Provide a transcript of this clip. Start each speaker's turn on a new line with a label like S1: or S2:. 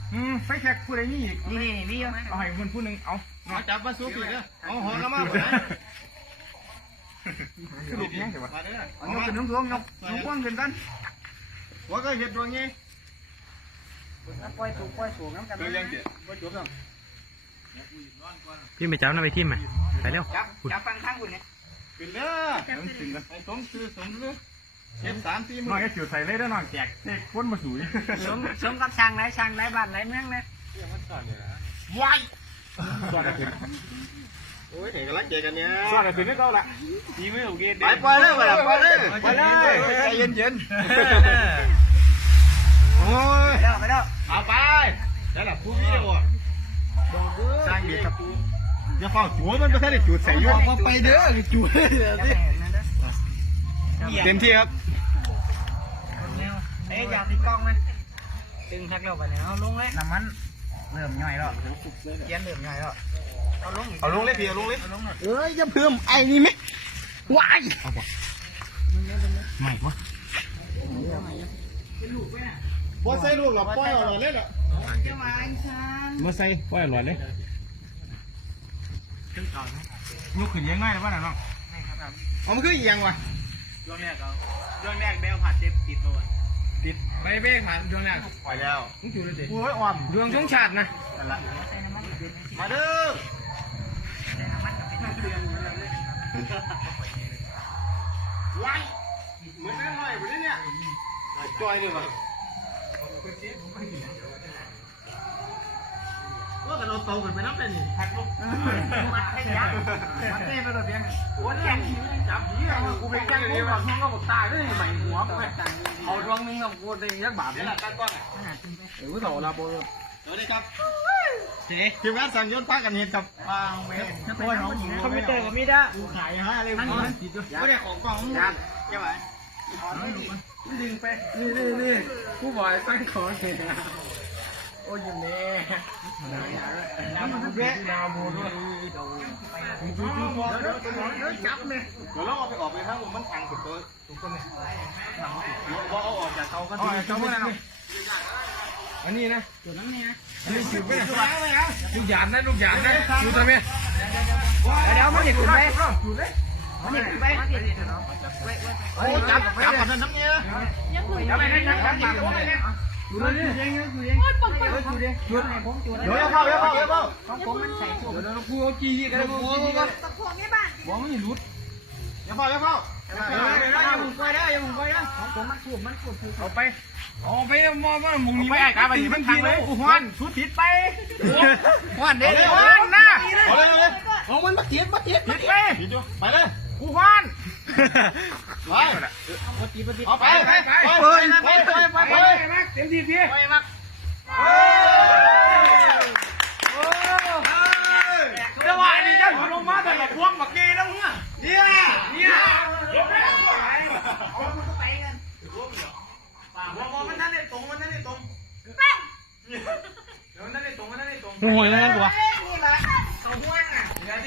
S1: ไฟแท็กพูดอะไรนี่อีกนี่มีเอาให้คนพูดหนึ่งเอาจับมาสู้ปีกเอาหัวกระมาบ่นะสรุปยังไงวะเอาขึ้นน้องสูงยกกว้างขึ้นกันหัวก็เห็ดดวงงี้ปล่อยสูงน้ำกันเลยยังเจ็บปล่อยจุกน้ำ
S2: พี่ไปจับน้ำไปทิ่มไหมไปเร็ว
S1: จับฟังข้างคุณเนี่ยขึ้นเด้อขึ้นกันไอ้สมซื้อสมซื้อเจ็บ3-4มื้อน้อยก็จุดใส่เลยแล้วน้องแจกเด็กคนมาสูย
S3: สมกับช่างไหนบ้านไหนเมืองนะ
S1: วายสอดขึ้นโอ้ยเห็นกันรักเจกันเนี่ยสอดขึ้นไม่เท่าละดีไม่โอเคไปเลยไปเลยใจเย็นโอ้ยไปแล้วเอาไปแล้วล่ะผู้วิดีโอสร้างดีครับอย่าฟังหัวมันก็แค่ได้จุดใส่ยุ่งไปเด้อจุดเต็มที่ครับ
S3: เอ้ยอยากติดกล้องไหมดึงทักเราไปเนี่ยเอาลงเลยน้ำมันเริ่มย่อยแล้วเย็นเริ่มย่อยแล้ว
S1: เอาลงเลยพี่เอาลงเลย
S3: เอ้ยจะเพิ่มไอ้นี่ไหมวาย
S1: ไม่วะบ่ใส่ลูกหรอปล่อยอร่อยเลยเหรอบ่ใส่ปล่อยอร่อยเลยยกขึ้นยังง่ายเลยป่ะน้องอ๋อมันคืออีหยังวะ
S3: ช่วงแรกเบลผ่านเจ็บติดตัว
S1: ติดไม่เบ้ผ่านช่วงแรกปล่อยแล้วมึงจูเลยดิโอ้ยอ่อมดวงช่วงชาตินะมาเด้อว้ายเหมือนกันเลยวันนี้เนี่ยจอยเลยว่ะว่ากันเอาโตกันไปน้ำเป็นแพ็คลูกมัดให้ยักษ์มัดเต้ไปตัวเดียวโอ้ยแข่งผีจับผีกูไปแข่งกูแบบมึงก็บอกตายด้วยใหม่หัวกูเอาดวงนึงกับกูได้ยักษ์บาปนี่แหละตั้งก้อนกูต่อลาโบสวัสดีครับทีมงานสั่งยนต์พักกันเห็นกับเมย์
S3: คอมพิวเตอร์กับมีด้า
S1: กูขายฮะอะไรมันติดด้วยไม่ได้ของกล่องยันใช่ไหมดึงไปนี่ผู้บอยตั้งของเองโอ้ยแม่น้ำมันเละน้ำมันด้วยเดี๋ยวจับเนี่ยเดี๋ยวเราเอาไปออกไปทั้งหมดมันพังสุดเลยทุกคนเนี่ยเราเอาออกจากเตาก็ดีเตาไม่ได้อันนี้นะตัวนั้นนี่นะอันนี้จุดไปนะลูกหยาดนะดูทำไม
S3: เดี๋ยวมันหยิบไป
S1: จุดเลย
S3: มันหยิบไป
S1: โอ้จับก่อนน้ำเงี้ยจับไปนะจับจุดเลยจุดเดี๋ยวเข้า
S3: ของผมมันใส่ถุง
S1: เดี๋ยวกูเอาจีกันเลยกู
S4: ตะพวงให้บ้าน
S1: บอกไม่หลุดอย่าเข้าอย่ามึงไปได้
S3: ของผมมันขูด
S1: เอาไปมองว่ามึงนี่ไม่ไอ้กาไปมันทางเลยกูฮ้อนชุดติดไปฮ้อนเด้ฮ้อนนะเอาเลย
S3: ของมันมาเทียบ
S1: ติดไปเลยกูฮ้อนไปเอาไปเต็มที่พี่ไปมากจังหวะนี้จะลงมาแต่ละพวงบักเกย์แล้วมึงอ่ะเนี่ยลงแล้วเอามันก็ไปกันมันนั่นได้ตรงแป้งเดี๋ยวมันนั่นได้ตรง
S2: โอ้ยแล้วตัว